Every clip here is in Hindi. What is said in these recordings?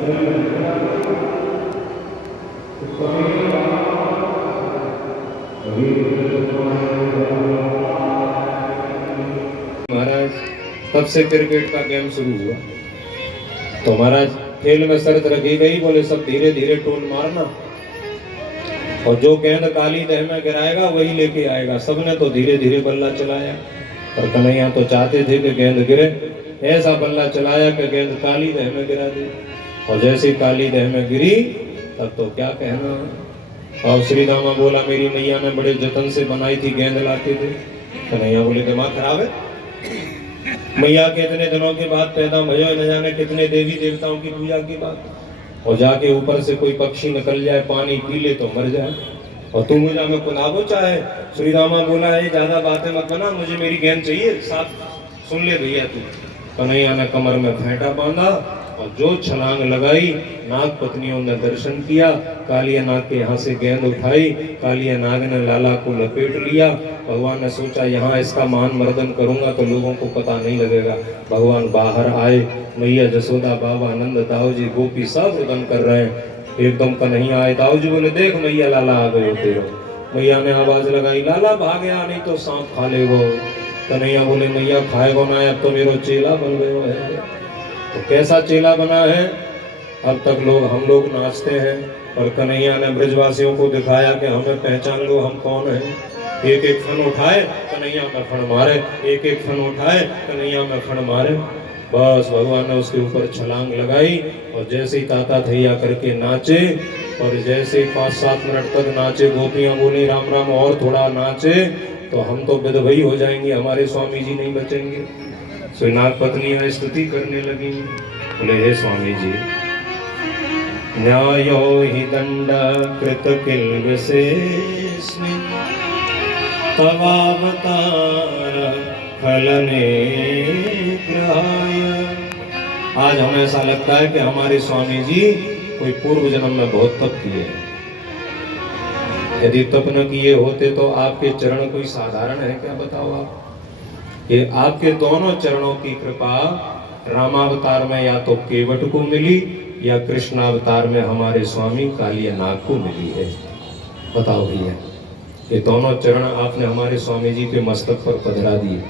महाराज तब से क्रिकेट का गेम शुरू हुआ तो महाराज खेल में शर्त रखी गई, बोले सब धीरे धीरे टोल मारना और जो गेंद काली दह में गिराएगा वही लेके आएगा। सबने तो धीरे धीरे बल्ला चलाया और कन्हैया तो चाहते थे कि गेंद गिरे, ऐसा बल्ला चलाया कि गेंद काली दह में गिरा दी और जैसे काली दह में गिरी तब तो क्या कहना। और श्री रामा बोला मेरी मैया ने बड़े जतन से बनाई थी, गेंद लाते थे। कन्हैया बोले दिमाग खराब है, मैया के इतने दिनों के बाद पैदा भयो, न जाने कितने देवी देवताओं की पूजा की बात, और जाके ऊपर से कोई पक्षी निकल जाए पानी पी ले तो मर जाए और तू मुझे हमें कुलाबो चाहे। श्री रामा बोला है ज्यादा बातें मत बना, मुझे मेरी गेंद चाहिए, साथ सुन ले भैया तू। कन्हैया ने कमर में फेंटा बांधा और जो छलांग लगाई, नाग पत्नियों ने दर्शन किया। कालिया नाग के यहाँ से गेंद उठाई, कालिया नाग ने लाला को लपेट लिया। भगवान ने सोचा यहाँ इसका मान मर्दन करूंगा तो लोगों को पता नहीं लगेगा। भगवान बाहर आए, मैया जसोदा बाबा नंद दाऊ जी गोपी सब रुदन कर रहे हैं। एकदम कन्हैया आए, दाऊ जी बोले देख मैया लाला आ गए होते रहो। मैया ने आवाज लगाई लाला भाग गया नहीं तो सांप खा ले वो। कन्हैया बोले मैया खाएगो ना, अब तो मेरा चेला बन गयो है। तो कैसा चेला बना है, अब तक हम लोग नाचते हैं और कन्हैया ने ब्रजवासियों को दिखाया कि हमें पहचान लो हम कौन हैं। एक एक फन उठाए कन्हैया में फन मारे, एक एक फन उठाए कन्हैया में फन मारे। बस भगवान ने उसके ऊपर छलांग लगाई और जैसे ही ताता थैया करके नाचे और जैसे 5-7 मिनट तक नाचे, गोपियां बोली राम राम और थोड़ा नाचे तो हम तो विधवई हो जाएंगे, हमारे स्वामी जी नहीं बचेंगे। सो नाग पत्नी स्तुति करने लगी, बोले हे स्वामी जी न्यायो हि दंड कृत किल विशेषणे तवावतार फलने ग्रहाय। आज हमें ऐसा लगता है कि हमारे स्वामी जी कोई पूर्व जन्म में बहुत तप किए। यदि तप न किए होते तो आपके चरण कोई साधारण है क्या, बताओ आप। ये आपके दोनों चरणों की कृपा रामावतार में या तो केवट को मिली या कृष्णावतार में हमारे स्वामी कालिया नाग को मिली है। बताओ भैया, ये दोनों चरण आपने हमारे स्वामी जी के मस्तक पर पधरा दिए।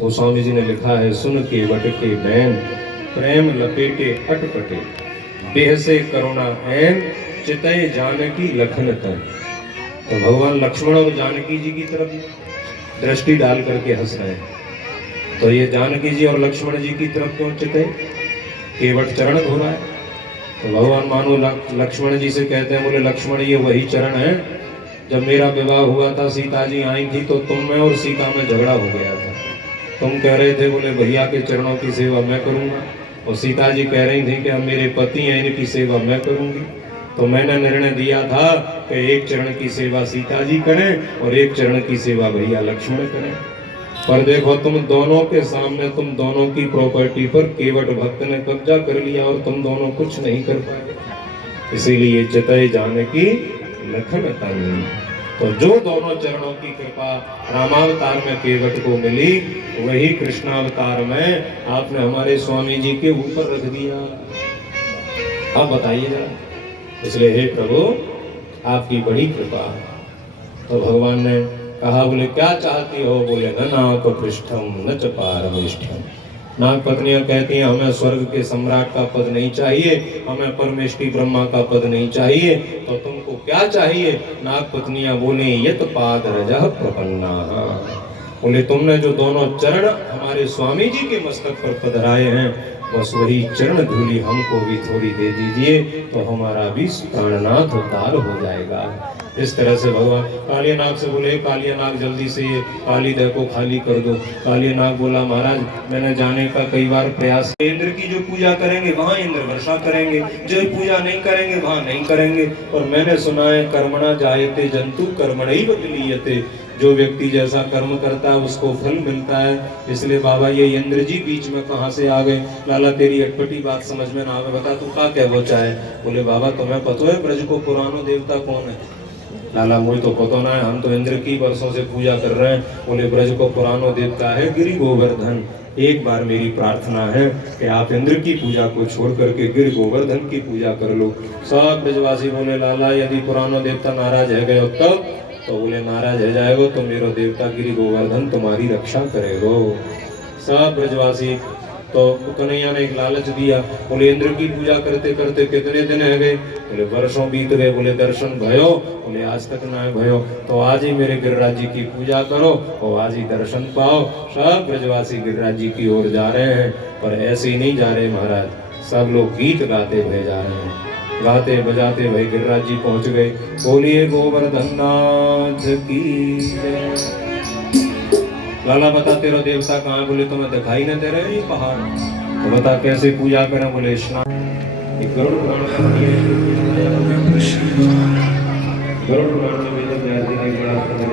वो स्वामी जी ने लिखा है सुन केवट के बैन प्रेम लपेटे अटपटे बेहसे करुणा ऐन चितय जानकी लखन तन। तो भगवान लक्ष्मण और जानकी जी की तरफ दृष्टि डाल करके हंस रहे हैं। तो ये जानकी जी और लक्ष्मण जी की तरफ क्यों चिते, केवट चरण धो रहा है। तो भगवान मानो लक्ष्मण जी से कहते हैं, बोले लक्ष्मण ये वही चरण है जब मेरा विवाह हुआ था, सीता जी आई थी तो तुम में और सीता में झगड़ा हो गया था। तुम कह रहे थे बोले भैया के चरणों की सेवा मैं करूंगा और सीता जी कह रही थी कि अब मेरे पति हैं इनकी सेवा मैं करूंगी। तो मैंने निर्णय दिया था कि एक चरण की सेवा सीता जी करें और एक चरण की सेवा भैया लक्ष्मण करें। पर देखो तुम दोनों के सामने तुम दोनों की प्रॉपर्टी पर केवट भक्त ने कब्जा कर लिया और तुम दोनों कुछ नहीं कर पाए। इसीलिए चितय जानकी लखन तन। तो जो दोनों चरणों की कृपा रामावतार में केवट को मिली वही कृष्णावतार में आपने हमारे स्वामी जी के ऊपर रख दिया। अब बताइए जरा। इसलिए हे प्रभु आपकी बड़ी कृपा। तो भगवान ने कहा बोले क्या चाहती हो, बोले न नाक पृष्ठम न च पारमेष्ठम। नाग पत्नियां कहती हैं हमें स्वर्ग के सम्राट का पद नहीं चाहिए, हमें परमेष्टि ब्रह्मा का पद नहीं चाहिए, तो तुमको क्या चाहिए। नाग पत्नियां बोले यत पाद रजः प्रपन्ना। बोले तुमने जो दोनों चरण हमारे स्वामी जी के मस्तक पर पधराए हैं बस वही चरण धूलि हमको भी थोड़ी दे दीजिए तो हमारा भी प्राणनाथ उद्धार हो जाएगा। इस तरह से भगवान कालिया नाग से बोले कालिया नाग जल्दी से ये काली दह को खाली कर दो। कालिया नाग बोला महाराज मैंने जाने का कई बार प्रयास, इंद्र की जो पूजा करेंगे वहाँ इंद्र वर्षा करेंगे, जो पूजा नहीं करेंगे वहाँ नहीं करेंगे। और मैंने सुना है कर्मणा जायते जंतु कर्मणैव विलीयते, जो व्यक्ति जैसा कर्म करता है उसको फल मिलता है। इसलिए बाबा ये इंद्र जी बीच में कहाँ से आ गए। लाला तेरी अटपटी बात समझ में ना आवे, बता तू क्या कहना चाहे। बोले बाबा तुम्हें पता है ब्रज को पुरानो देवता कौन है। लाला मुझे तो पता ना है, हम तो इंद्र की वर्षों से पूजा कर रहे हैं। बोले ब्रज को पुरानो देवता है गिरि गोवर्धन। एक बार मेरी प्रार्थना है कि आप इंद्र की पूजा को छोड़ करके गिर गोवर्धन की पूजा कर लो। सब ब्रजवासी बोले लाला यदि पुरानो देवता नाराज है गए तब, तो बोले नाराज है जाएगो तो मेरो देवता गिरी गोवर्धन तुम्हारी रक्षा करेगो। सब ब्रजवासी तो कन्हैया ने एक लालच दिया, बोले इंद्र की पूजा करते करते कितने दिन है गए, बोले वर्षों बीत गए, बोले दर्शन भयो, बोले आज तक ना भयो, तो आज ही मेरे गिरिराज जी की पूजा करो और आज ही दर्शन पाओ। सब ब्रजवासी गिरिराज जी की ओर जा रहे हैं, पर ऐसे ही नहीं जा रहे महाराज, सब लोग गीत गाते हुए जा रहे हैं, गाते बजाते भाई गिरिराज जी पहुंच गए। बोलिए गोवर्धन नाथ की जय। लाला बता तेरा देवता कहाँ, बोले तुम्हें दिखाई न दे रहे ये पहाड़, तो बता कैसे पूजा करें, बोले स्नान। गरुड़ पुराण में वेद व्यास जी ने बड़ा सुंदर